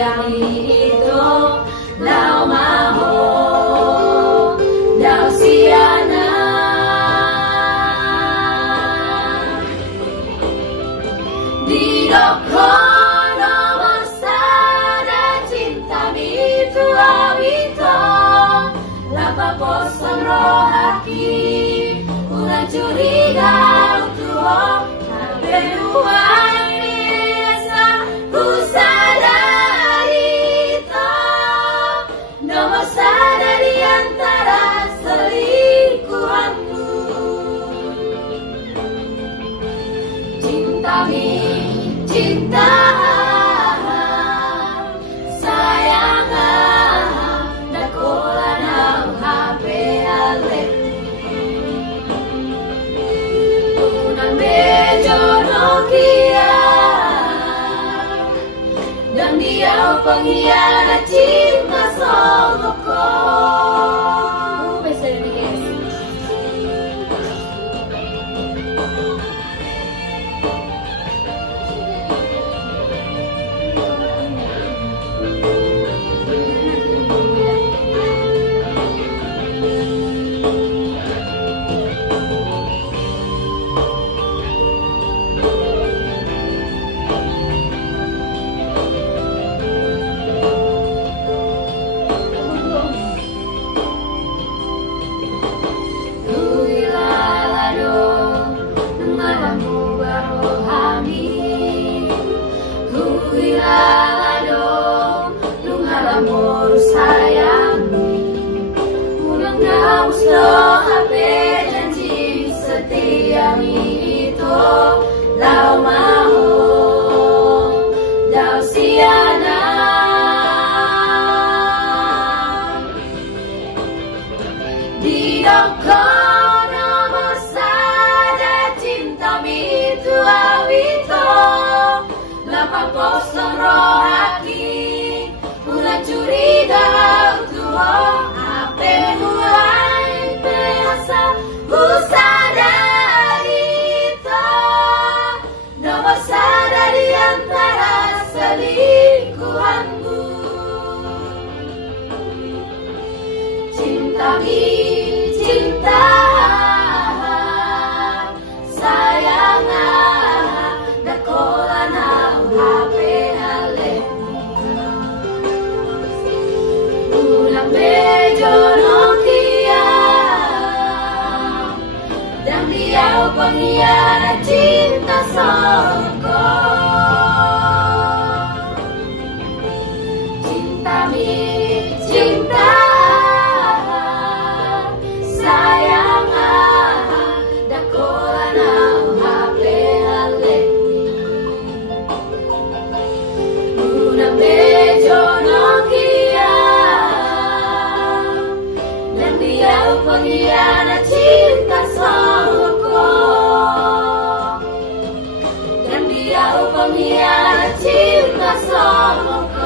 yang hidup lau maho dau siana di dokono masada cinta mitu awito lapa poson rohaki una curiga utuho haberuai nesa kusadari to nomor sada di antara selingkuhanmu cinta mi cinta sayang dakolan au hape ale unang bejono kia dan dia pengkhianat cinta sogoko bisa guys. Amor sayangi ulang kau hape janji setia itu lau maho dau siana di dokono masada cinta mitu awito lapang kosong rohaki una curiga tuho ape mulai terasa kusadari to nomor sada di antara selingkuhanmu cinta mi cinta sayang dakolan au hape ale ulang bejono kia dan dia pengkhianat cinta songko cinta mi cinta sayang dakolan au hape ale ulang bejono kia pengkhianat cinta songko dan dia pengkhianat cinta songko